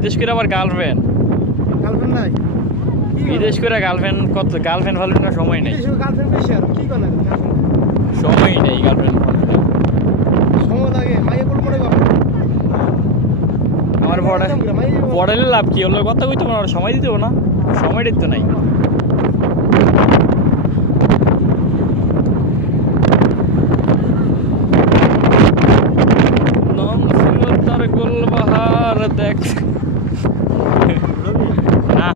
বিদেশ করে আবার গার্লফ্রেন্ড গার্লফ্রেন্ড নাই বিদেশ করে গার্লফ্রেন্ড কত গার্লফ্রেন্ড ভালো না সময় নেই গার্লফ্রেন্ড বেশি আর কি করে সময় নেই গার্লফ্রেন্ড সময় লাগে মাইয়া কোন পড়ে বাবা আমার পড়ালে লাভ কি হলো কথা কইতে পারো সময় দিতে না সময় দিতে নাই নাম ছিল তার গোলবাহার দেখ